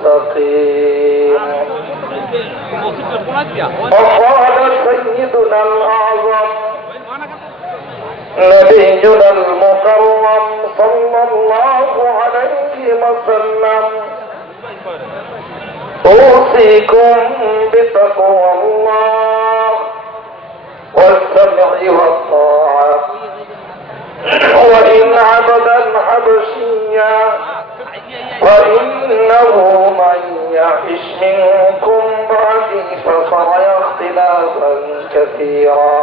المستقيم. وقال سيدنا الأعظم نبينا المكرم صلى الله عليه وسلم: أوصيكم بتقوى الله والسمع والطاعة، وإن عبدا حبشيا فإنه من يعش منكم بعدي فسيرى اختلافا كثيرا،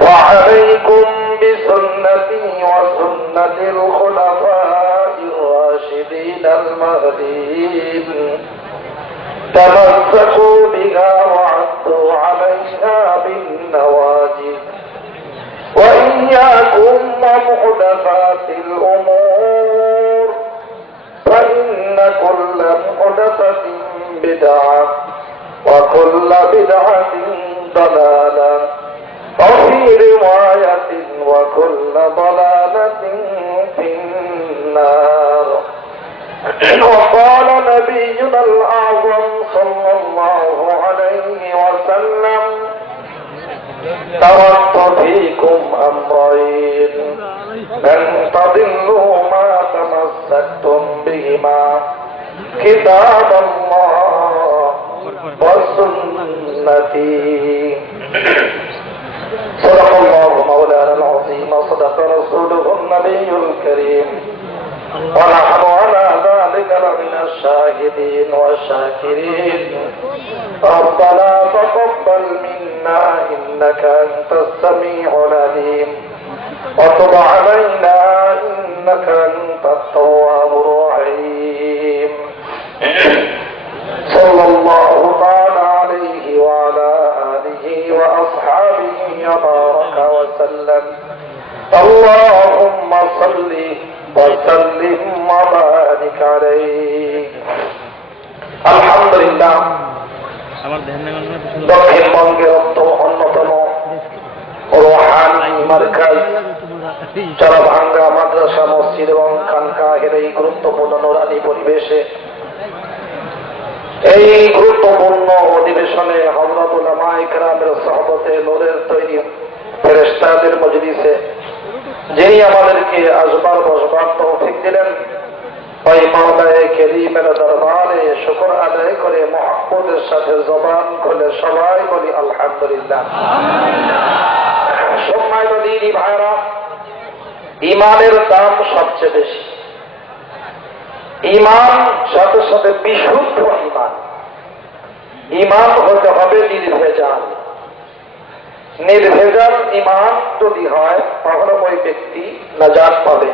وعليكم بسنتي وسنة الخلفاء الراشدين المهديين، تمسكوا بها وعضوا عليها بالنواجذ، وإياكم ومحدثات الأمور، فإن كل محدثة بدعة وكل بدعة ضلالة، وفي رواية وكل ضلالة في النار. وقال نبينا الأعظم صلى الله عليه وسلم: تركت فيكم أمرين لن تضلوا ما تمسكتم بهما: كتاب الله وسنتي. صدق الله مولانا العظيم وصدق رسوله النبي الكريم، ونحن على ذلك لمن الشاهدين والشاكرين. ربنا تقبل منا إنك أنت السميع العليم، وتب علينا إنك أنت التواب الرحيم. صلى الله تعالى عليه وعلى آله وأصحابه وبارك وسلم. اللهم صل وسلم وبارك عليه. আলহামদুলিল্লাহ, দক্ষিণবঙ্গের অন্যতম রুহানি মারকাজ চরভাঙ্গা মাদ্রাসা মসজিদ এবং খানকাহের এই গুরুত্বপূর্ণ নুরানি পরিবেশে, এই গুরুত্বপূর্ণ অধিবেশনে হযরত উলামায়ে কেরামের সোহবতে নূরের তৈরি ফেরেশতাদের মজলিসে যিনি আমাদেরকে আসবার বসবার তৌফিক দিলেন, ওই মাওলায়ে কেরিমের দরবারে শুকর আদায় করে মুহাব্বতের সাথে জবান খুলে সবাই বলি আলহামদুলিল্লাহ। সম্মানিত দিনী ভাইরা, ঈমানের দাম সবচেয়ে বেশি। ঈমান সাথে সাথে বিশুদ্ধ ঈমান। ঈমান হতে হবে নির্ভেজাল। নির্ভেজাল ঈমান যদি হয় তাহলে ওই ব্যক্তি নাজাত পাবে।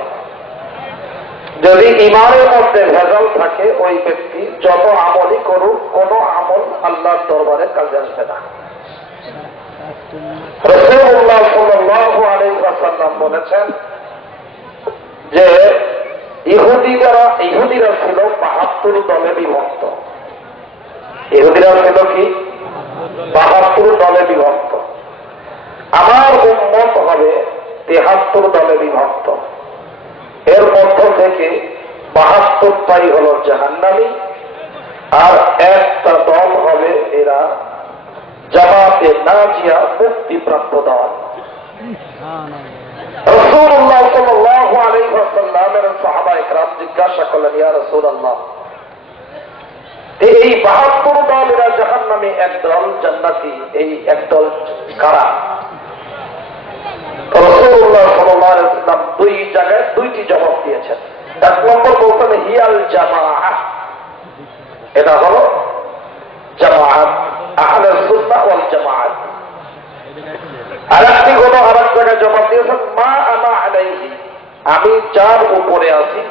যদি ঈমানের মধ্যে ভেজাল থাকে ওই ব্যক্তি যত আমলই করুক কোনো আমল আল্লাহর দরবারে কাজে আসবে না। রাসূলুল্লাহ সাল্লাল্লাহু আলাইহি ওয়াসাল্লাম বলেছেন যে ইহুদিরা ছিল ৭২ দলে বিভক্ত। ইহুদিরা ছিল কি? ৭২ দলে বিভক্ত। আমার উম্মত হবে ৭৩ দলে বিভক্ত। এর মধ্য থেকে ৭২টাই হল জাহান্নামী, আর একটা দল হবে এরা জামাতে নাজিয়া, মুক্তিপ্রাপ্ত দল। রাসূলুল্লাহ সাল্লাল্লাহু আলাইহি ওয়াসাল্লামের সাহাবায়ে কেরাম জিজ্ঞাসা করলেন, ইয়া রাসূলুল্লাহ, এই ৭২ দল এরা জাহান্নামী, এক দল জান্নাতি, এই একদল কারা? রাসূলুল্লাহ সাল্লাল্লাহু আলাইহি ওয়াসাল্লাম দুই জায়গায় দুইটি জবাব দিয়েছেন। এক নম্বর বলতেন হিয়াল জামাআহ, এটা হলো জামাআত, আহলে সুন্নাহ ওয়াল জামাআত। আর একটি হলো আর এক জায়গায় জবাব দিয়েছেন মা আনা আলাইহি, আমি যার উপরে আছি,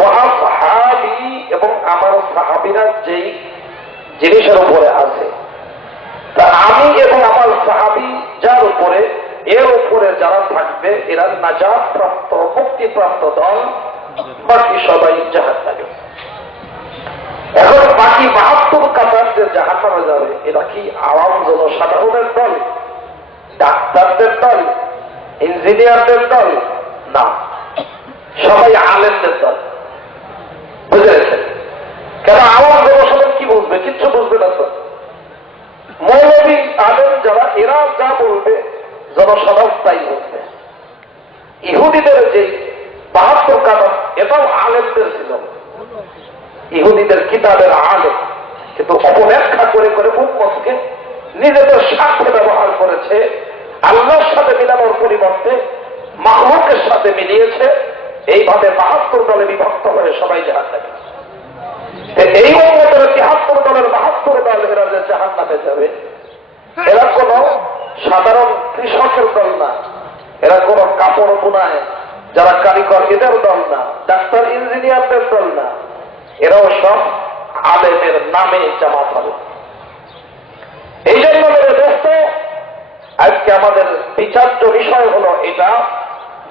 ও আসহাবি, এবং আমার সাহাবীরা যেই জিনিসের উপরে আছে, তা আমি এবং আমার সাহাবী যার উপরে, এর উপরে যারা থাকবে এরা নাজাত প্রাপ্ত, মুক্তিপ্রাপ্ত দল, বাকি সবাই জাহান্নামী। এখন বাকি ৭২ কাতার যে জাহান্নামে যাবে এরা কি আওয়াম জনসাধারণের দল, ডাক্তারদের দল, ইঞ্জিনিয়ারদের দল? না, সবাই আলেমদের দল। বুঝে গেছেন? কেন আওয়াম জনসাধারণ কি বুঝবে? কিচ্ছু বুঝবে না তো। মৌলবী আলেম যারা, এরা যা বলবে জনসাধারণ তাই বলবে। ইহুদিদের যে 72 কাতার, এটাও আলেমদের ছিল, ইহুদিদের কিতাবের আলেম, কিন্তু অপব্যাখ্যা করে করে উম্মতকে নিজেদের স্বার্থে ব্যবহার করেছে। আল্লাহর সাথে মিলানোর পরিবর্তে মাখলুকের সাথে মিলিয়েছে। এইভাবে 72 দলে বিভক্ত হয়ে সবাই জাহান্নামে। এই উম্মতের 73 দলের 72 দল এরা যে জাহান্নামে যাবে, এরা কোন সাধারণ কৃষকের দল না, এরা কোন কাপড় বোনায় যারা কারিগর এদের দল না, ডাক্তার ইঞ্জিনিয়ারদের দল না, এরাও সব আলেমের নামে জামাত হবে। এই জন্য দোস্ত, আজকে আমাদের বিচার্য বিষয় হলো এটা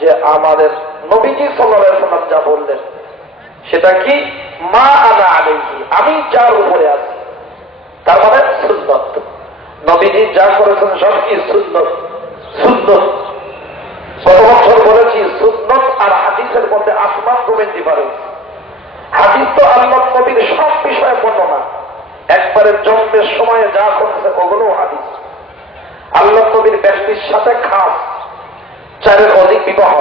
যে আমাদের নবীজি সাল্লাল্লাহু আলাইহি ওয়াসাল্লাম যা বললেন সেটা কি? মা আনা আলাইহি, আমি যার উপরে আছি, তার মানে সুন্নত। নবীজি যা করেছেন সব কি? সুন্নত। সুন্নত গত বছর বলেছি, সুন্নত আর হাদিসের মধ্যে আসমান জমিন ডিফারেন্স। হাদিস তো আল্লাহ নবীর সব বিষয়ে বর্ণনা, একবারে জন্মের সময়ে যা করেছে ওগুলো হাদিস। আল্লাহ নবীর ব্যক্তির সাথে খাস 4-এর অধিক বিবাহ,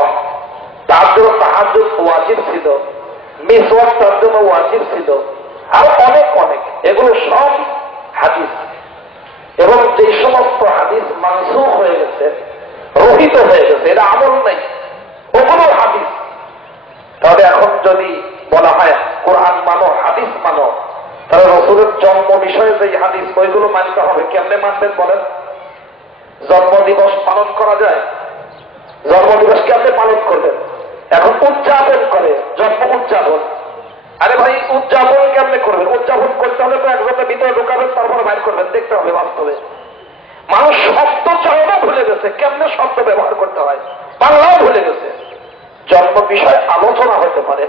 তার জন্য তাহাজ্জুদ ওয়াজিব ছিল, মিসওয়াক তার জন্য ওয়াজিব ছিল, আর অনেক অনেক, এগুলো সব হাদিস। এবং যে সমস্ত হাদিস মানসুখ হয়ে গেছে, রহিত হয়ে গেছে, এটা আমল নাই, ওগুলো হাদিস। তাহলে এখন যদি বলা হয় কোরআন মানো, হাদিস মানো, তাহলে রসুলের জন্ম বিষয়ে যে হাদিস, ওইগুলো মানতে হবে। কেমনে মানবেন বলেন? জন্মদিবস পালন করা যায়? জন্মদিবস কেমনে পালন করবেন? এখন উদযাপন করে, জন্ম উদযাপন। আরে ভাই, উদযাপন কেমনে করবেন? উদযাপন করতে হলে তো একজনের ভিতরে ঢোকাবেন, তারপরে বাইর করবেন, দেখতে হবে বাস্তবে। মানুষ শব্দ চয়না ভুলে গেছে, কেমনে শব্দ ব্যবহার করতে হয় বাংলাও ভুলে গেছে। জন্ম বিষয়ে আলোচনা হতে পারে,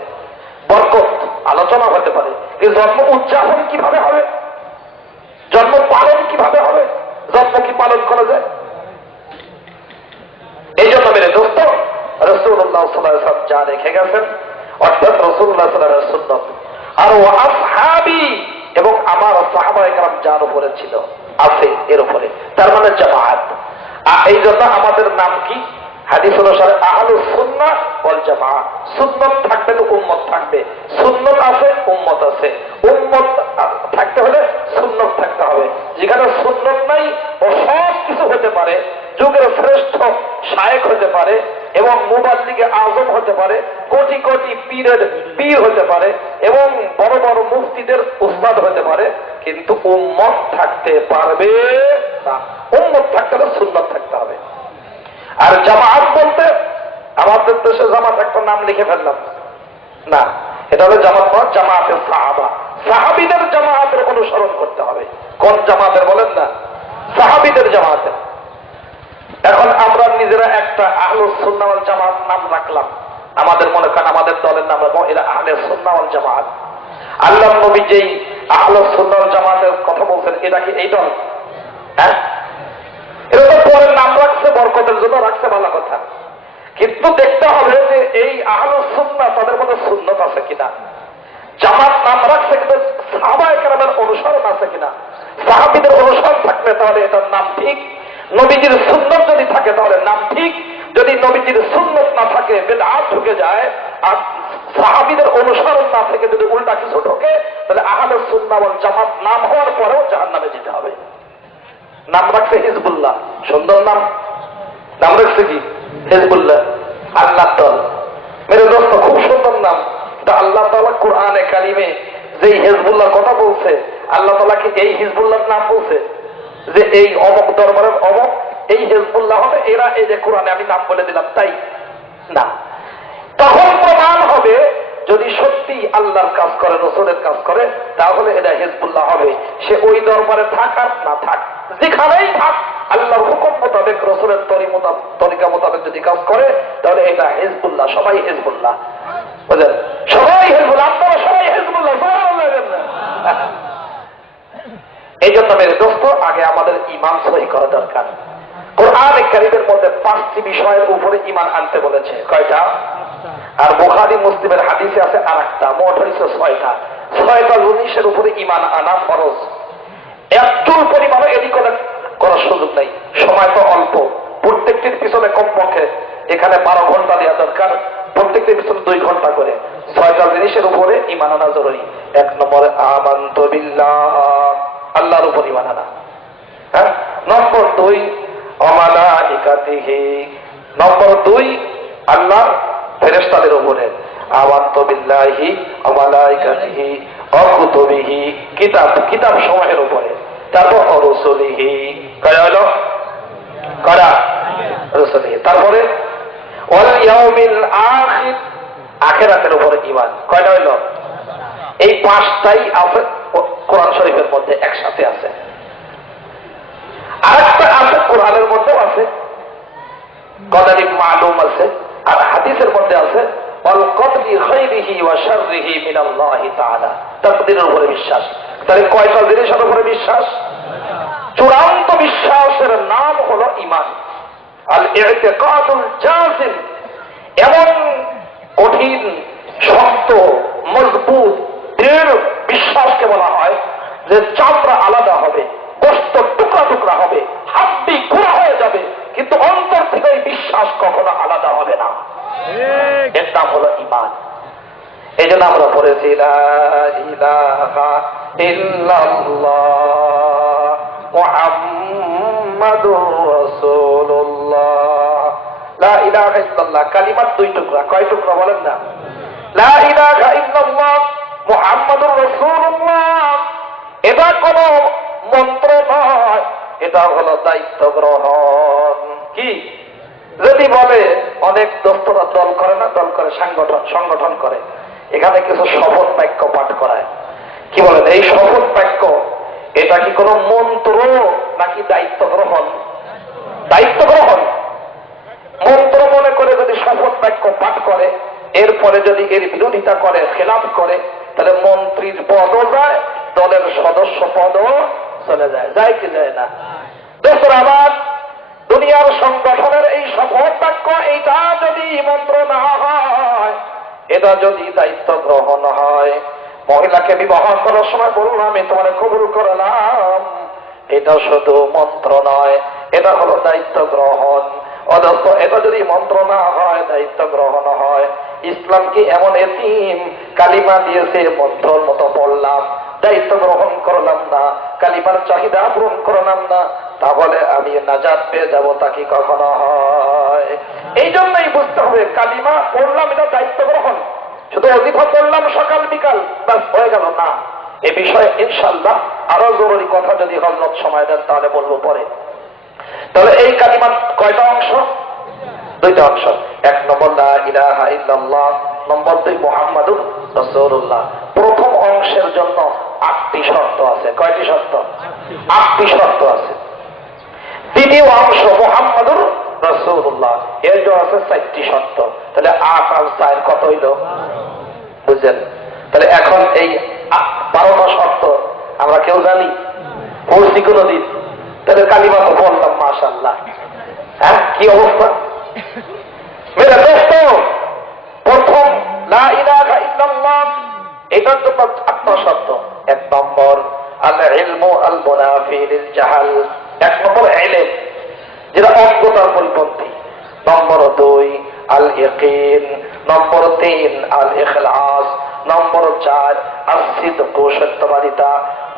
বরকত আলোচনা হতে পারে, কিন্তু জন্ম উদযাপন কিভাবে হবে? জন্ম পালন কিভাবে হবে? জন্ম কি পালন করা যায়? এই জন্য মেরে দোস্ত, রাসূলুল্লাহ সাল্লাল্লাহু আলাইহি ওয়াসাল্লাম যা রেখে গেছেন, অর্থাৎ রাসূলুল্লাহ সাল্লাল্লাহু আলাইহি ওয়াসাল্লাম সুন্নাত, আর ওয়া আসহাবি, এবং আমার সাহাবায়ে কেরাম যার উপরে ছিল, আছে এর উপরে, তার মানে জামাত। এই জন্য আমাদের নাম কি? হাদিস অনুসারে আহলুস সুন্নাহ ওয়াল জামাআহ। সুন্নাত থাকবে তো উম্মত থাকবে, সুন্নাত আছে উম্মত আছে। উম্মত থাকতে হলে সুন্নাত থাকতে হবে। যেখানে সুন্নাত নাই, ও সব কিছু হতে পারে, যুগের শ্রেষ্ঠ শায়েখ হতে পারে, এবং মুবাল্লিগে আজম হতে পারে, কোটি কোটি পীরের পীর হতে পারে, এবং বড় বড় মুফতিদের উস্তাদ হতে পারে, কিন্তু উম্মত থাকতে পারবে না। উম্মত থাকতে হলে সুন্নাত থাকতে হবে। আর জামাত বলতে, আমাদের দেশে জামাত একটা নাম লিখে ফেললাম না, এটা হলো জামাত নয়, জামাতের সাহাবা। সাহাবীদের জামাতের অনুসরণ করতে হবে। কোন জামাতের বলেন না? সাহাবীদের জামাতের। এখন আমরা নিজেরা একটা আহলুস সুন্নাহ ওয়াল জামাত নাম রাখলাম, আমাদের মনে করেন আমাদের দলের নাম রাখবো এরা আহলে সুন্নাহ ওয়াল জামাত। আল্লাহ নবী যেই আহলুস সুন্নাহ ওয়াল জামাতের কথা বলছেন, এটা কি এই দল? হ্যাঁ, এটা তো পরের নাম রাখছে, বরকতের জন্য রাখছে, ভালো কথা, কিন্তু দেখতে হবে যে এই আহলুস সুন্নাহ তাদের মধ্যে সুন্নাত আছে কিনা। জামাত নাম রাখছে, কিন্তু সাহাবায়ে কেরামের অনুসরণ আছে কিনা। সাহাবীদের অনুসরণ থাকলে তাহলে এটার নাম ঠিক। নবীজির সুন্নত যদি থাকে তাহলে নাম ঠিক। যদি নবীজির সুন্নত না থাকে, বিদআত ঢুকে যায়, আর সাহাবীদের অনুসরণ না থেকে যদি উল্টা কিছু ঢোকে, তাহলে আহলুস সুন্নাহ ওয়াল জামাত নাম হওয়ার পরেও জাহান্নামে যেতে হবে। নাম রাখছে হিজবুল্লাহ, সুন্দর নাম। নাম রাখছে কি? হিজবুল্লাহ, আল্লাহ দল। মেরে দোস্ত, খুব সুন্দর নাম। আল্লাহ তাআলা কোরআনে কারিমে যেই হিজবুল্লাহর কথা বলছে, আল্লাহ তাআলা কি এই হিজবুল্লাহর নাম বলছে যে এই অমুক দরবারের অমুক এই হিজবুল্লাহ হবে, এরা এই যে কোরআনে আমি নাম বলে দিলাম তাই না। তখন প্রমাণ হবে যদি সত্যি আল্লাহর কাজ করে, রাসূলের কাজ করে, তাহলে এটা হিজবুল্লাহ হবে। সে ওই দরবারে থাক আর না থাক, যেখানেই থাক, আল্লাহর হুকুম মোতাবেক, রাসূলের তরিকা মোতাবেক যদি কাজ করে, তাহলে এটা হিজবুল্লাহ। সবাই হিজবুল্লাহ, বুঝলেন? সবাই হিজবুল্লাহ, আপনারা সবাই হিজবুল্লাহ। এই জন্য মেরে দোস্ত, আগে আমাদের ঈমান সহি করা দরকার। কোরআন কারীমের মধ্যে 5টি বিষয়ের উপরে ঈমান আনতে বলেছে। কয়টা? আর বুখারী মুসলিমের হাদিসে আছে আরেকটা, মোট হইছে 6টা। ছয়টা জিনিসের উপরে ঈমান আনা ফরজ। একচুল পরিমাণও এদিক করার সুযোগ নেই। সময় তো অল্প, প্রত্যেকটির পিছনে কমপক্ষে এখানে 12 ঘন্টা দেওয়া দরকার, প্রত্যেকটির পিছনে 2 ঘন্টা করে। ছয়টা জিনিসের উপরে ঈমান আনা জরুরি। 1 নম্বরে আমানতু বিল্লাহ, আল্লাহর উপর ঈমান আনা। হ্যাঁ। নম্বর 2 ওয়ামালাইকাতিহি, নম্বর 2 আল্লাহর ফেরেশতাদের উপরে আমানতু বিল্লাহি ওয়া মালাইকাতিহি ওয়া কুতুবিহি, কিতাব সমূহের উপরে। তারপর রাসূলিহি, কয় হলো করা রাসূলিহি। তারপরে ওয়াল ইয়াউমিল আখির, আখিরাতের উপরে ঈমান। কয়টা হইল? এই 5টাই আছে কোরআন শরীফের মধ্যে একসাথে আছে। আরেকটা আছে কোরআনের মধ্যেও আছে, কদারিক মালুম আছে, আর হাদিসের মধ্যে আছে ওয়াল কদরি খাইরিহি ওয়া শাররিহি মিনাল্লাহি তাআলা, তাকদীরের উপরে বিশ্বাস। তাহলে কয়টা জিনিসের উপরে বিশ্বাস? চূড়ান্ত বিশ্বাসের নাম হলো ঈমান। আল ইতিকাদুল জাযিম, এমন কঠিন, শক্ত, মজবুত, দৃঢ় বিশ্বাসকে বলা হয় যে চামড়া আলাদা হবে, গোশত টুকরা টুকরা হবে, হাড্ডি গুঁড়া হয়ে যাবে, কিন্তু অন্তর থেকে এই বিশ্বাস কখনো আলাদা হবে না। এর নাম হলো ঈমান। এই জন্য আমরা পড়েছি লা ইলাহা ইল্লাল্লাহ মুহাম্মাদুর রাসূলুল্লাহ। লা ইলাহা ইল্লাল্লাহ কালিমার 2 টুকরা। কয় টুকরা বলেন না? লা ইলাহা ইল্লাল্লাহ মুহাম্মাদুর রাসূলুল্লাহ, এটা কোন মন্ত্র নয়, এটা হলো দায়িত্ব গ্রহণ। কি যদি বলে, অনেক দোস্তরা দল করে না, দল করে সংগঠন করে, এখানে কিছু শপথ বাক্য পাঠ করায়। কি বলেন এই শপথ বাক্য? এটা কি কোন মন্ত্র নাকি দায়িত্ব গ্রহণ? দায়িত্ব গ্রহণ। মন্ত্র মনে করে যদি শপথ বাক্য পাঠ করে, এরপরে যদি এর বিরোধিতা করে, খেলাফ করে, তাহলে মন্ত্রীর পদও যায়, দলের সদস্য পদও চলে যায়। যায় কি যায় না? দোস্তরা আবার দুনিয়ার সংগঠনের এই শপথ বাক্য, এইটা যদি মন্ত্র না হয়, এটা যদি দায়িত্ব গ্রহণ হয়, মহিলাকে বিবাহ করার সময় বললাম আমি তোমার কবুল করলাম, এটা শুধু মন্ত্র নয়, এটা হলো দায়িত্ব গ্রহণ। অথচ এটা যদি মন্ত্র না হয়, দায়িত্ব গ্রহণ হয়। ইসলাম কি এমন এতিম, কালিমা দিয়েছে মন্ত্রর মতো পড়লাম, দায়িত্ব গ্রহণ করলাম না, কালিমার চাহিদা পূরণ করলাম না, তাহলে আমি নাজাত পেয়ে যাবো, তা কি কখনো হয়? এই জন্যই বুঝতে হবে কালিমা পড়লাম এটা দায়িত্ব গ্রহণ। শুধু ওজিফা পড়লাম সকাল বিকাল ব্যাস হয়ে গেল না। এ বিষয়ে ইনশাআল্লাহ আরো জরুরি কথা যদি হযরত সময় দেন তাহলে বলবো পরে। তাহলে এই কালিমার কয়টা অংশ? 2টা অংশ। 1 নম্বর লা ইলাহা ইল্লাল্লাহ, নম্বর 2 মুহাম্মাদুর রাসূলুল্লাহ। প্রথম অংশের জন্য 8টি শর্ত আছে। কয়টি শর্ত? 8টি শর্ত আছে। দ্বিতীয় অংশ মুহাম্মাদুর রাসূলুল্লাহ, এর জন্য আছে 4টি শর্ত। তাহলে 8 আর 4 কত হইল? বুঝলেন? তাহলে এখন এই 12টা শর্ত আমরা কেউ জানি? পড়ছি কোনদিন? তাহলে কালিমা তো বললাম মাশাআল্লাহ। হ্যাঁ, কি অবস্থা মেরে দোস্ত? প্রথম লা ইলাহা ইল্লাল্লাহ, এটার জন্য 8টা শর্ত। 1 নম্বর আল ইলমু আল মুনাফি লিল জাহাল, 1 নম্বর ইলম যেটা অজ্ঞতার পরিপন্থী। নম্বর 2 আল ইয়াকিন, নম্বর 3 আল ইখলাস, নম্বর 4 as-sidq সত্যবাদিতা,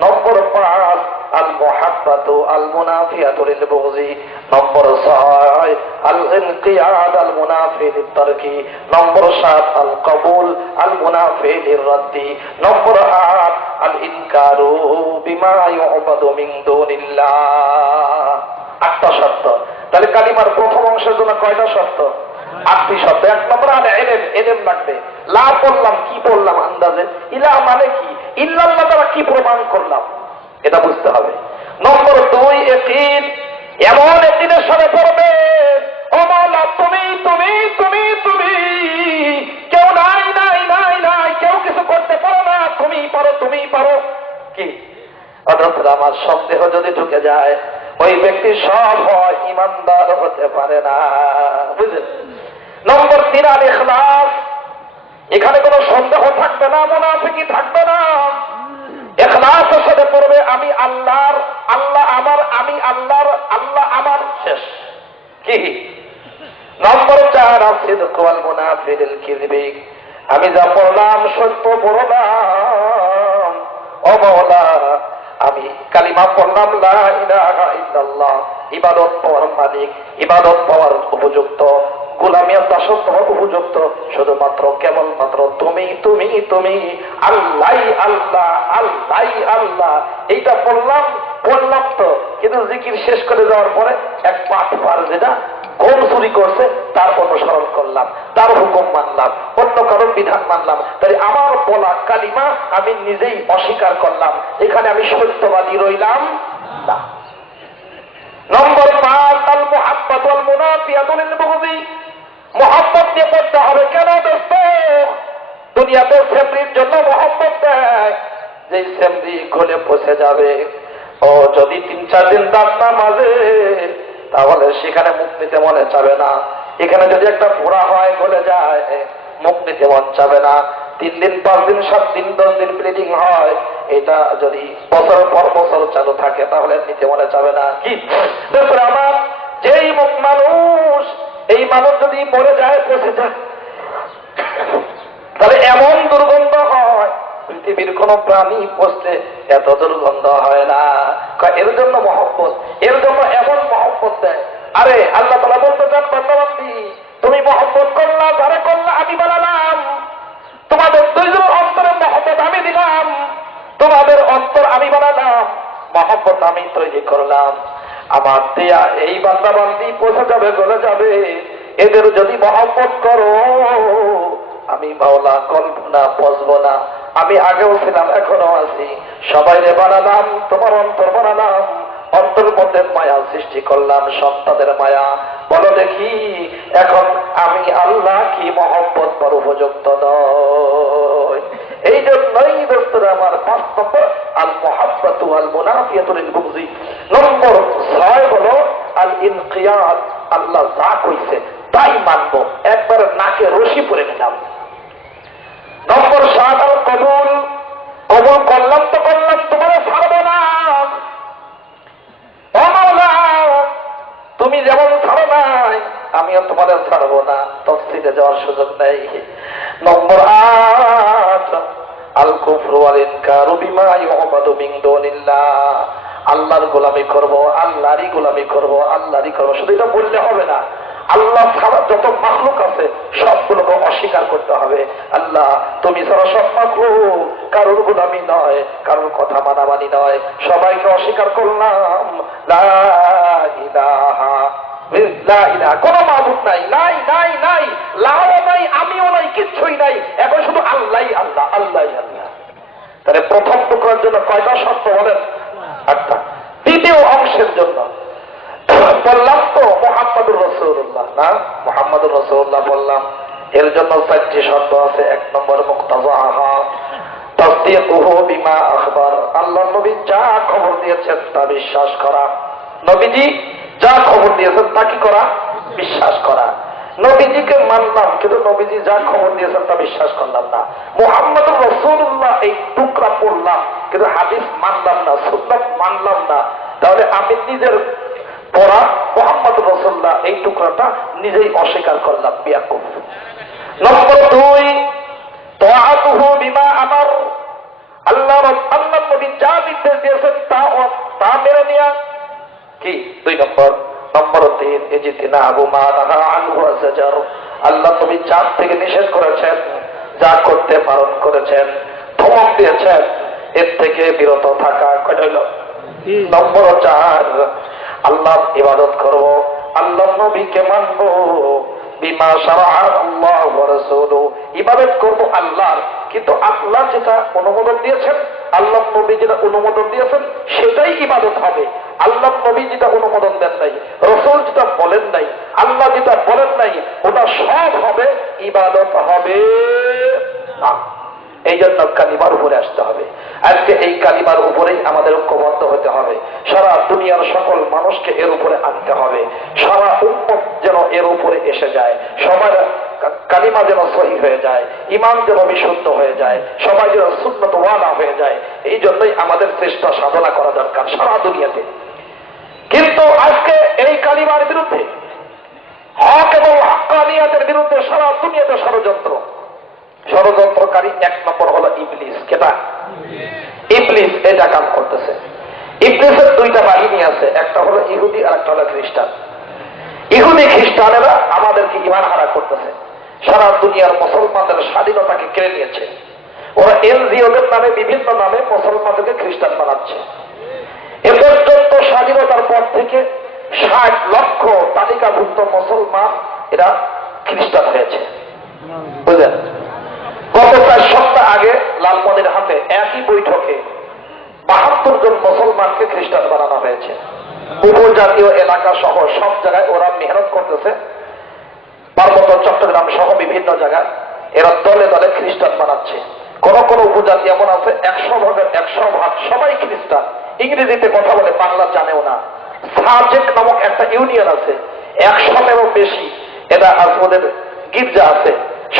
নম্বর 5 আল মুহাব্বাতু আল মুনাফিয়াতু লিল বুগজি, নম্বর 6 আল ইনকিয়াদ আল মুনাফি লিত তারকি, নম্বর 7 আল কবুল আল মুনাফি লির রাদ্দি, নম্বর 8 আল ইনকারু বিমা ইউবাদু মিন দুনিল্লাহ। 8টা শর্ত। তাহলে কালিমার প্রথম অংশের জন্য কয়টা শর্ত? 8টি শর্ত। 1 নম্বর আল ইলম, ইলম লাগবে। লা বললাম, কি বললাম আন্দাজে? ইলাহ মানে কি? ইল্লাল্লাহ দ্বারা কি প্রমাণ করলাম এটা বুঝতে হবে। নম্বর 2 ইয়াকিন, এমন একদিনের সাথে পড়বে ও মাওলা তুমি তুমি তুমি তুমি, কেউ নাই নাই নাই নাই, কেউ কিছু করতে পারো না, তুমি পারো তুমি পারো। কি অথচ আমার সন্দেহ যদি ঢুকে যায়, ওই ব্যক্তি সব হয়, ইমানদার হতে পারে না। বুঝলেন? নম্বর 3 আল ইখলাস, এখানে কোনো সন্দেহ থাকবে না, মুনাফিকি থাকবে না। ইখলাসের সাথে পড়বে আমি আল্লাহর, আল্লাহ আমার, আমি আল্লাহর, আল্লাহ আমার, শেষ। কি নম্বর 4 আসিদকু ওয়াল মুনাফিকুল কিযিব, আমি যা পড়লাম সত্য পড়লাম। ও মাওলা, আমি কালিমা পড়লাম লা ইলাহা ইল্লাল্লাহ, ইবাদত পাওয়ার মালিক, ইবাদত পাওয়ার উপযুক্ত, গোলামিয়ার দাসত্ব উপযুক্ত শুধুমাত্র কেবলমাত্র তুমি তুমি তুমি, আল্লাহ আল্লাহ আল্লাহ আল্লাহ। এইটা পড়লাম তো, কিন্তু জিকির শেষ করে যাওয়ার পরে এক পাঠ পার যেটা গম চুরি করছে তার অনুসরণ করলাম, তার হুকুম মানলাম, অন্য কারোর বিধান মানলাম। তাই আমার বলা কালিমা আমি নিজেই অস্বীকার করলাম, এখানে আমি সত্যবাদী রইলাম না। নম্বর 5 আল মুহাব্বাত ওয়াল মুনাফিয়াতু লিল বুগদি, মুহাব্বত নিয়ে পড়তে হবে। কেন দোস্ত? দুনিয়াতে সেমরির জন্য মুহাব্বত দেয়, যে সেমরি গলে পচে যাবে, ও যদি 3-4 দিন দাঁত না মাজে তাহলে সেখানে মুখ নিতে মনে চাবে না। এখানে যদি একটা পোড়া হয় গলে যায়, মুখ নিতে মন চাবে না। 3 দিন 5 দিন 7 দিন 10 দিন ব্লিডিং হয়, এটা যদি বছর পর বছর চালু থাকে তাহলে নিতে মনে চাবে না। কি তারপরে আমার যেই মুখ মানুষ, এই মানুষ যদি মরে যায় পচে যায়, তাহলে এমন দুর্গন্ধ হয়, পৃথিবীর কোন প্রাণী পচলে এত দুর্গন্ধ হয় না। এর জন্য মহব্বত, এর জন্য এমন মহব্বত দেয়। আরে আল্লাহ তাআলা বলতে চান, বান্দাবান্দি তুমি মহব্বত করলা, যারা করলা আমি বানালাম, তোমাদের দুইজনের অন্তরে মহব্বত আমি দিলাম, তোমাদের অন্তর আমি বানালাম, মহব্বত আমি তৈরি করলাম। আমার দেয়া এই বান্দাবান্দি পচে যাবে, গলে যাবে, এদের যদি মহব্বত করো আমি মাওলা কল্পনা পচবো না। আমি আগেও ছিলাম, এখনো আছি, সবাই বানালাম, তোমার অন্তর বানালাম, অন্তর মধ্যে মায়া সৃষ্টি করলাম, সন্তানের মায়া। বলো দেখি এখন আমি আল্লাহ কি মহব্বত পর উপযুক্ত নয়? এই জন্যই দোস্তরা আমার 5 নম্বর আল মুহাব্বাতু ওয়াল মুনাফিয়াতু লিল বুগজি। নম্বর 6 হলো আল ইনকিয়াদ, আল্লাহ যা কইছে তাই মানবো, একবার নাকে রশি পরে নিলাম। নম্বর 7 আল কবুল, কবুল করলাম তো করলাম, তোমার ছাড়বো না। ও মাওলা, তুমি যেমন ছাড়ো নাই আমিও তোমাদের ছাড়বো না, তফসিলে যাওয়ার সুযোগ নেই। নম্বর 8 আল কুফরু ওয়াল ইনকারু বিমা ইউবাদু মিন দুনিল্লাহ, আল্লাহর গোলামি করব, আল্লাহরই গোলামি করব, আল্লাহরই করব। শুধু এটা বললে হবে না, আল্লাহ ছাড়া যত মাখলুক আছে সবগুলোকে অস্বীকার করতে হবে। আল্লাহ তুমি ছাড়া সব মাখলুক, কারোর গোলামি নয়, কারোর কথা মানামানি নয়, সবাইকে অস্বীকার করলাম। লা ইলাহা ইল্লাল্লাহ, কোন মাবুদ নাই, নাই নাই নাই, লাও নাই, আমিও নাই, কিচ্ছুই নাই, এখন শুধু আল্লাহ আল্লাহ আল্লাহ আল্লাহ। তাহলে প্রথম টুকরার জন্য কয়টা শর্ত বলেন? 8টা। দ্বিতীয় অংশের জন্য বললাম তো মুহাম্মাদুর রাসূলুল্লাহ, না মুহাম্মাদুর রাসূলুল্লাহ বললাম, এর জন্য 4টি শর্ত আছে। 1 নম্বর মুক্তাযাহা তাসদীকুহু বিমা আখবার, আল্লাহ নবী যা খবর দিয়েছেন তা বিশ্বাস করা। নবীজি যা খবর দিয়েছেন তা কি করা? বিশ্বাস করা। নবীজিকে মানলাম কিন্তু নবীজি যা খবর দিয়েছেন তা বিশ্বাস করলাম না। মুহাম্মাদুর রাসূলুল্লাহ এই টুকরা পড়লাম কিন্তু হাদিস মানলাম না, সুন্নাত মানলাম না, তাহলে আমি নিজের পড়া মুহাম্মাদুর রাসূলুল্লাহ এই টুকরাটা নিজেই অস্বীকার করলাম, বিয়াকুফ। নম্বর 2 তাআতুহু বিমা আমার, আল্লাহ নবী যা নির্দেশ দিয়েছেন তা মেনে নেয়া। কি 2 নম্বর। নম্বর 3 ইজতিনাবু মা নাহা আনহু ওয়া যাজার, আল্লাহ নবী যা থেকে নিষেধ করেছেন, যা করতে বারণ করেছেন, ধমক দিয়েছেন, এর থেকে বিরত থাকা। কয়টা হইল? নম্বর 4 আল্লাহ ইবাদত করব, আল্লাহ নবীকে মানব, বিমা শারা'a আল্লাহ ওয়া রাসূলুহু, ইবাদত করব আল্লাহর, কিন্তু আল্লাহ যেটা অনুমোদন দিয়েছেন, আল্লাহ নবী যেটা অনুমোদন দিয়েছেন সেটাই ইবাদত হবে। আল্লাহ নবী যেটা অনুমোদন দেন নাই, রাসূল যেটা বলেন নাই, আল্লাহ যেটা বলেন নাই, ওটা সব হবে, ইবাদত হবে না। এই জন্য কালিমার উপরে আসতে হবে। আজকে এই কালিমার উপরেই আমাদের ঐক্যবদ্ধ হতে হবে। সারা দুনিয়ার সকল মানুষকে এর উপরে আনতে হবে, সারা উম্মত যেন এর উপরে এসে যায়। সবার কালিমা যেন সহি হয়ে যায়, ইমান যেন বিশুদ্ধ হয়ে যায়, সবাই যেন সুন্নত ওয়ালা হয়ে যায়। এই জন্যই আমাদের চেষ্টা সাধনা করা দরকার সারা দুনিয়াতে। কিন্তু আজকে এই কালিমার বিরুদ্ধে, হক এবং হাক্কানিয়াতের বিরুদ্ধে সারা দুনিয়াতে ষড়যন্ত্রকারী এক নম্বর হলো ইবলিস। কেটা? ইবলিস এটা কাম করতেছে। ইবলিসের দুইটা বাহিনী আছে, একটা হলো ইহুদি আর একটা হলো খ্রিস্টান। ইহুদি খ্রিস্টানেরা আমাদেরকে ইমান হারা করতেছে, সারা দুনিয়ার মুসলমানদের স্বাধীনতাকে কেড়ে নিয়েছে। ওরা এনজিওদের নামে বিভিন্ন নামে মুসলমানদেরকে খ্রিস্টান বানাচ্ছে। এ পর্যন্ত স্বাধীনতার পর থেকে 60 লক্ষ তালিকাভুক্ত মুসলমান এরা খ্রিস্টান হয়েছে। বুঝলেন? গত প্রায় সপ্তাহ আগে লালমনির হাতে একই বৈঠকে 72 জন মুসলমানকে খ্রিস্টান বানানো হয়েছে। উপজাতীয় এলাকা সহ সব জায়গায় ওরা মেহনত করতেছে, পার্বত্য চট্টগ্রাম সহ বিভিন্ন জায়গায় এরা দলে দলে খ্রিস্টান বানাচ্ছে। কোন কোন উপজাতি এমন আছে 100 ভাগের 100 ভাগ সবাই খ্রিস্টান, ইংরেজিতে কথা বলে, বাংলা জানেও না। সাজেক নামক একটা ইউনিয়ন আছে, 100-এরও বেশি এরা ওদের গির্জা আছে।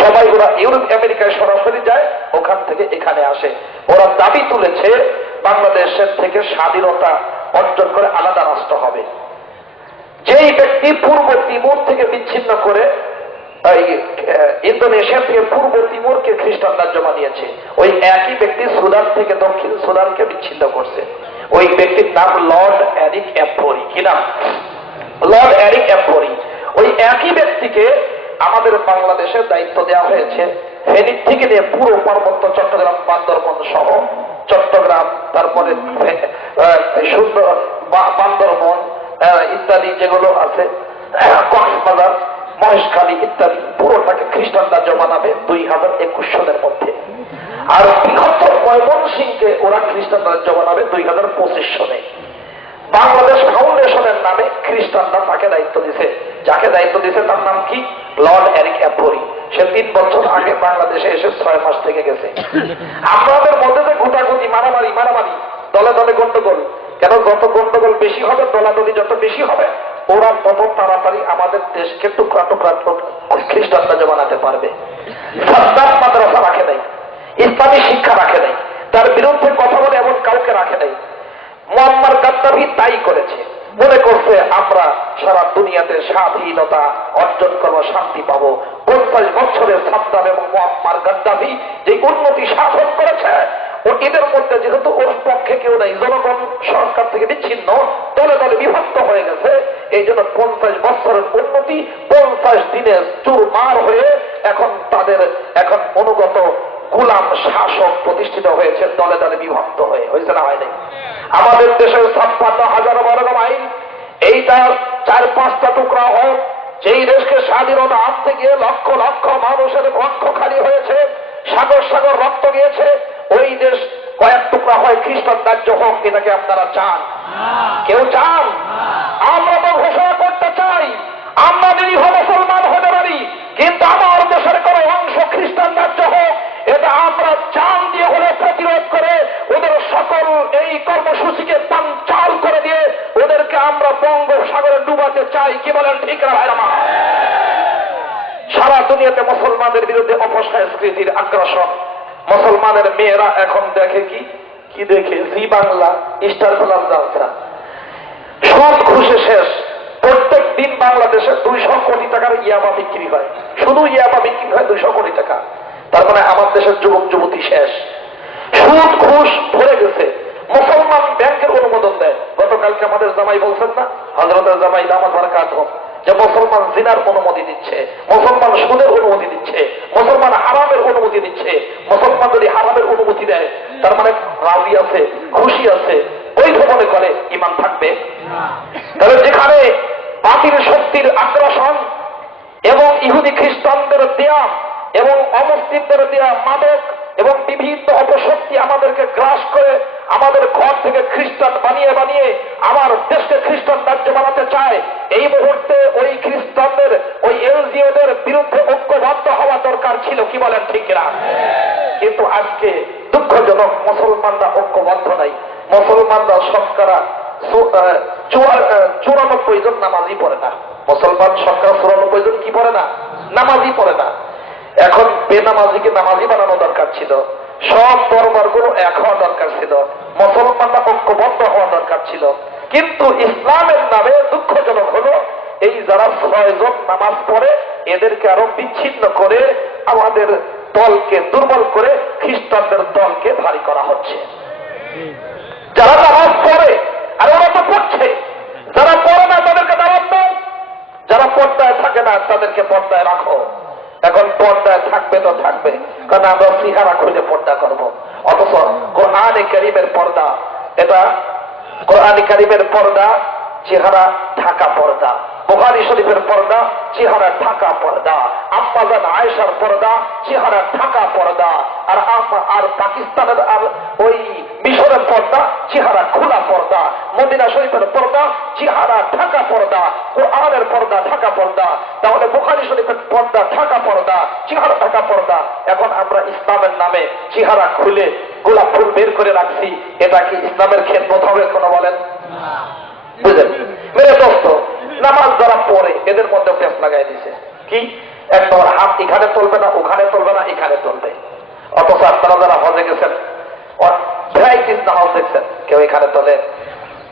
সবাই ওরা ইউরোপ আমেরিকায় সরাসরি যায়, ওখান থেকে এখানে আসে। ওরা দাবি তুলেছে বাংলাদেশের থেকে স্বাধীনতা অর্জন করে আলাদা রাষ্ট্র হবে। যেই ব্যক্তি পূর্ব তিমুর থেকে বিচ্ছিন্ন করে ইন্দোনেশিয়া থেকে পূর্ব তিমুরকে খ্রিস্টান রাজ্য বানিয়েছে, ওই একই ব্যক্তি সুদান থেকে দক্ষিণ সুদানকে বিচ্ছিন্ন করছে। ওই ব্যক্তির নাম লর্ড এরিক অ্যাম্পরি। কি নাম? লর্ড এরিক অ্যাম্পরি। ওই একই ব্যক্তিকে আমাদের বাংলাদেশের দায়িত্ব দেওয়া হয়েছে ফেনী থেকে নিয়ে পুরো পার্বত্য চট্টগ্রাম বান্দরবন সহ চট্টগ্রাম, তারপরে বান্দরবন ইত্যাদি যেগুলো আছে, কক্সবাজার, মহেশখালী ইত্যাদি পুরোটাকে খ্রিস্টান রাজ্য বানাবে 2021 সালের মধ্যে। আর বৃহত্তর ময়মনসিংহকে ওরা খ্রিস্টান রাজ্য বানাবে 2025 সালে। বাংলাদেশ ফাউন্ডেশনের নামে খ্রিস্টানরা তাকে দায়িত্ব দিছে। যাকে দায়িত্ব দিছে তার নাম কি? Lord Eric অ্যাম্পরি। সে 3 বছর আগে বাংলাদেশে এসে 6 মাস থেকে গেছে। আপনাদের মধ্যে যে গুটাগুটি, মারামারি, দলে দলে গন্ডগোল, কেন? যত গন্ডগোল বেশি হবে, দলাদলি যত বেশি হবে, ওরা তত তাড়াতাড়ি আমাদের দেশকে টুকরা টুকরা খ্রিস্টান রাজ্য বানাতে পারবে। সাদ্দাম মাদ্রাসা রাখে নাই, ইসলামী শিক্ষা রাখে নাই, তার বিরুদ্ধে কথা বলে এমন কাউকে রাখে নাই। মুয়াম্মার গাদ্দাফি তাই করেছে, মনে করছে আমরা সারা দুনিয়াতে স্বাধীনতা অর্জন করবো, শান্তি পাবো। 50 বছরের সাদ্দাম এবং মুয়াম্মার গাদ্দাফি যে উন্নতি সাধন করেছে, ও এদের মধ্যে যেহেতু ওর পক্ষে কেউ নাই, জনগণ সরকার থেকে বিচ্ছিন্ন, দলে দলে বিভক্ত হয়ে গেছে, এই জন্য 50 বছরের উন্নতি 50 দিনে চুরমার হয়ে এখন তাদের অনুগত গোলাম শাসক প্রতিষ্ঠিত হয়েছে, দলে দলে বিভক্ত হয়েছে না হয় নাই? আমাদের দেশের 56,000 বর্গ মাইল, এইটা 4-5টা টুকরা হোক, যেই দেশকে স্বাধীনতা আনতে গিয়ে লক্ষ লক্ষ মানুষের বক্ষ খালি হয়েছে, সাগর সাগর রক্ত গিয়েছে, ওই দেশ কয়েক টুকরা হয় খ্রিস্টান রাজ্য হোক, এটাকে আপনারা চান? কেউ চান? আমরা তো ঘোষণা করতে চাই আমরা নিরীহ মুসলমান হতে পারি, কিন্তু আমার দেশের কোনো অংশ খ্রিস্টান রাজ্য হোক, এটা আমরা চান দিয়ে হলে প্রতিরোধ করে ওদের সকল এই কর্মসূচিকে পাঞ্চাল করে দিয়ে ওদেরকে আমরা বঙ্গোপসাগরে ডুবাতে চাই। কি বলেন? ঠিক না ভাই আমার? সারা দুনিয়াতে মুসলমানদের বিরুদ্ধে অপসংস্কৃতির আগ্রাসন। মুসলমানের মেয়েরা এখন দেখে কি দেখে? জি বাংলা, স্টার প্লাস, জালসা, সব ঘুষে শেষ। প্রত্যেক দিন বাংলাদেশে 200 কোটি টাকার ইয়াবা বিক্রি হয়, শুধু ইয়াবা বিক্রি হয় 200 কোটি টাকা। তার মানে আমার দেশের যুবক যুবতী শেষ, সুদ ঘুষ ভরে গেছে। মুসলমান ব্যাংকের অনুমোদন দেয়। গতকালকে আমাদের জামাই বলছেন না, হযরতের জামাই দামাত বারাকাতুহু, যে মুসলমান জিনার অনুমতি দিচ্ছে, মুসলমান সুদের অনুমতি দিচ্ছে, মুসলমান হারামের অনুমতি দিচ্ছে। মুসলমান যদি হারামের অনুমতি দেয়, তার মানে রাজি আছে, খুশি আছে, বৈধ মনে করে, ঈমান থাকবে? তাহলে যেখানে বাতিল শক্তির আগ্রাসন এবং ইহুদি খ্রিস্টানদের দেয়া এবং অমুসলিমদের দেয়া মাদক এবং বিভিন্ন অপশক্তি আমাদেরকে গ্রাস করে আমাদের ঘর থেকে খ্রিস্টান বানিয়ে বানিয়ে আমার দেশকে খ্রিস্টান রাজ্য বানাতে চায়, এই মুহূর্তে ওই খ্রিস্টানদের, ওই এলজিওদের বিরুদ্ধে ঐক্যবদ্ধ হওয়া দরকার ছিল। কি বলেন? ঠিক না? কিন্তু আজকে দুঃখজনক, মুসলমানরা ঐক্যবদ্ধ নাই। মুসলমানরা শতকরা 94 জন নামাজই পড়ে না। মুসলমান শতকরা 94 জন কি পড়ে না? নামাজই পড়ে না। এখন বেনামাজিকে নামাজি বানানো দরকার ছিল, সব দরবারগুলো এক হওয়া দরকার ছিল, মুসলমানরা ঐক্যবদ্ধ হওয়া দরকার ছিল। কিন্তু ইসলামের নামে দুঃখজনক হলো এই যারা 6 জন নামাজ পড়ে এদেরকে আরো বিচ্ছিন্ন করে আমাদের দলকে দুর্বল করে খ্রিস্টানদের দলকে ভারী করা হচ্ছে। যারা নামাজ পড়ে আর ওরা তো পড়ছে, যারা পড়ে না তাদেরকে দাওয়াত দাও, যারা পর্দায় থাকে না তাদেরকে পর্দায় রাখো। এখন পর্দায় থাকবে তো থাকবে, কারণ আমরা সিহারা খুঁজে পর্দা করব। অথচ কোরআনে কারীমের পর্দা, এটা কোরআনে কারীমের পর্দা চেহারা ঢাকা পর্দা, বুখারী শরীফের পর্দা চেহারা ঢাকা পর্দা, আম্মাজান আয়েশার পর্দা চেহারা ঢাকা পর্দা, আর পাকিস্তানের আর ওই মিশরের পর্দা চেহারা খোলা পর্দা, মদিনা শরীফের পর্দা চেহারা ঢাকা পর্দা, কোরআনের পর্দা ঢাকা পর্দা। তাহলে বুখারী শরীফের পর্দা ঢাকা পর্দা, চেহারা ঢাকা পর্দা। এখন আমরা ইসলামের নামে চেহারা খুলে গোলাপ ফুল বের করে রাখছি, এটা কি ইসলামের খেদমত হবে? কোনো বলেন? বুঝলেন মেরে দোস্ত, নামাজ যারা পড়ে এদের মধ্যে টেপ লাগাই দিছে কি একদম হাত এখানে চলবে না, ওখানে চলবে না, এখানে চলবে। অথচ আপনারা যারা হজে গেছেন ভ্যারাইটিস নামাজ দেখছেন, কেউ এখানে তোলে,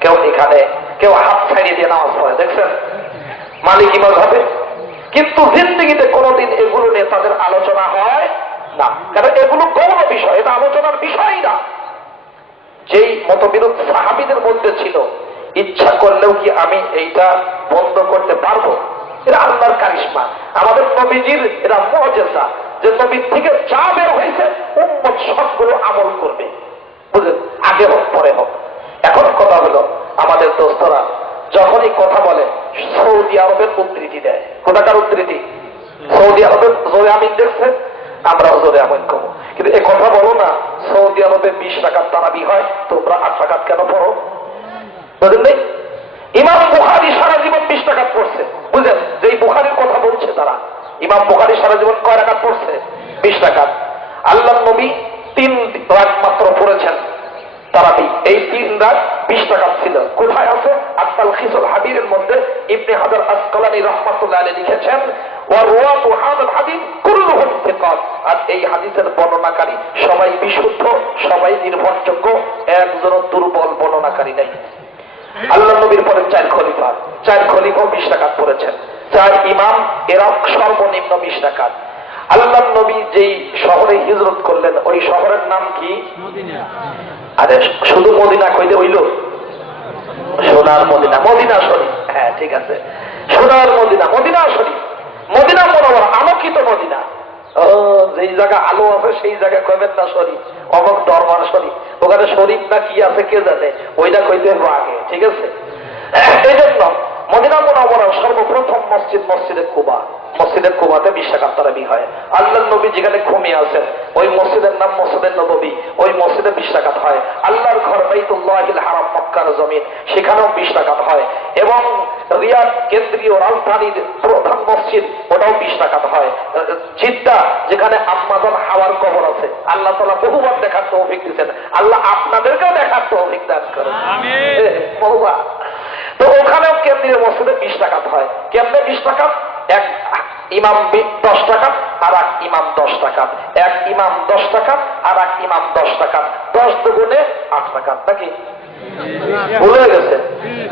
কেউ এখানে, কেউ হাত ছাড়িয়ে দিয়ে নামাজ পড়ে, দেখছেন মালিকি মাযহাবে। কিন্তু জিন্দেগিতে কোনোদিন এগুলো নিয়ে তাদের আলোচনা হয় না, কারণ এগুলো গৌণ বিষয়, এটা আলোচনার বিষয়ই না। যেই মতবিরোধ সাহাবীদের মধ্যে ছিল, ইচ্ছা করলেও কি আমি এইটা বন্ধ করতে পারবো? এরা আল্লাহর কারিশমা, আমাদের নবীজির এরা মুআজিজা, যে নবীর থেকে যা বের হয়েছে উম্মত সবগুলো আমল করবে, বুঝলেন, আগে হোক পরে হোক। এখন কথা হলো আমাদের দোস্তরা যখনই কথা বলে সৌদি আরবের উদ্ধৃতি দেয়। কোথাকার উদ্ধৃতি? সৌদি আরবের জোরে আমিন দেখছে, আমরাও জোরে আমিন করবো। কিন্তু এ কথা বলো না সৌদি আরবে 20 রাকাত তারাবি হয়, তোমরা 8 রাকাত কেন পড়ো? বুঝলেন? ইমাম বুখারী সারা জীবন 20 রাকাত পড়ছে, বুঝলেন? যেই বুখারীর কথা বলছে তারা, ইমাম বুখারী সারা জীবন কয় রাকাত পড়ছে? 20 রাকাত। আল্লাহর নবী 3 রাত মাত্র পড়েছেন তারাবি, এই 3 রাত 20 রাকাত ছিল। কোথায় আছে? আত-তালখিসুল হাবীরের মধ্যে ইবনে হাজার আসকালানী রাহমাতুল্লাহ আলাইহি লিখেছেন, ওয়া রুওয়াতু হাযাল হাদিস কুল্লুহুম সিকাত। আর এই হাদিসের বর্ণনাকারী সবাই বিশুদ্ধ, সবাই নির্ভরযোগ্য, একজনও দুর্বল বর্ণনাকারী নেই। আল্লাহ নবীর পরে 4 খলিফা, 4 খলিফা 20 রাকাত পড়েছেন, 4 ইমাম, এরা সর্বনিম্ন 20 রাকাত। আল্লাহ নবী যেই শহরে হিজরত করলেন ওই শহরের নাম কি? মদিনা। আরে শুধু মদিনা কইলে হইল? সোনার মদিনা, মদিনা শরীফ। হ্যাঁ ঠিক আছে, সোনার মদিনা, মদিনা শরীফ, মদিনা মুনাওয়ারা, আলোকিত মদিনা। যেই জায়গা আলো আছে সেই জায়গায় কইবেন না শরীফ, অমুক দরবার শরীফ, ওখানে শরীফ না কি আছে কে জানে, ওইটা কইতে হবে আগে, ঠিক আছে? এই জন্য মদিনা মুনাওয়ারার সর্বপ্রথম মসজিদ মসজিদে কুবা, মসজিদে কুবাতে 20 রাকাত তারাবি হয়। আল্লাহর নবী যেখানে ঘুমিয়ে আছেন ওই মসজিদের নাম মসজিদে নববী, ওই মসজিদে 20 রাকাত হয়। আল্লাহর ঘর বাইতুল্লাহিল হারাম মক্কার জমিন, সেখানেও 20 রাকাত হয়। এবং রিয়াদ কেন্দ্রীয় রাজধানীর প্রধান মসজিদ, ওটাও 20 রাকাত হয়। জিদ্দা যেখানে আম্মাজান হাওয়ার কবর আছে, আল্লাহ তাআলা বহুবার দেখার তৌফিক দিয়েছেন, আল্লাহ আপনাদেরকেও দেখার তৌফিক দান করেন, আমিন। বহুবার। তো ওখানেও কেন্দ্রীয় মসজিদে 20 রাকাত হয়। কেমনে 20 রাকাত? এক ইমাম 10 টাকাত আর এক ইমাম 10 টাকাত, এক ইমাম 10 টাকাত আর এক ইমাম 10 টাকাত, 10 দুগুণে 8 টাকাত। নাকি ভুলে গেছে?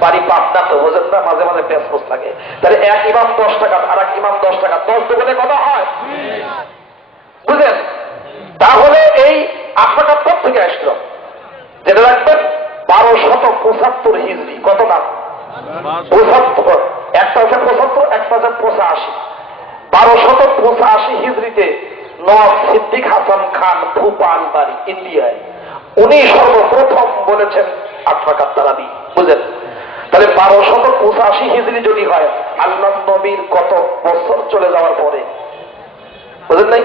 বাড়ি পাবনা তো, বোঝেন না, মাঝে মাঝে পেঁচপোচ লাগে। তাহলে এক ইমাম 10 টাকাত আর এক ইমাম 10 টাকাত, 10 দুগুণে কত হয়? বুঝলেন? তাহলে এই 8 টাকাত থেকে আসলো, যেটা রাখবেন 1275 হিজরি। কত নাম? 75। একটা আছে 75, একটা আছে 85। 1285 হিজরিতে নওয়াব সিদ্দিক হাসান খান ভূপাল বাড়ি ইন্ডিয়ায়, উনি সর্বপ্রথম বলেছেন 8 রাকাত তারাবি। বুঝলেন? তাহলে 1285 হিজরি যদি হয় আল্লাহ নবীর কত বছর চলে যাওয়ার পরে, বুঝলেন নাই?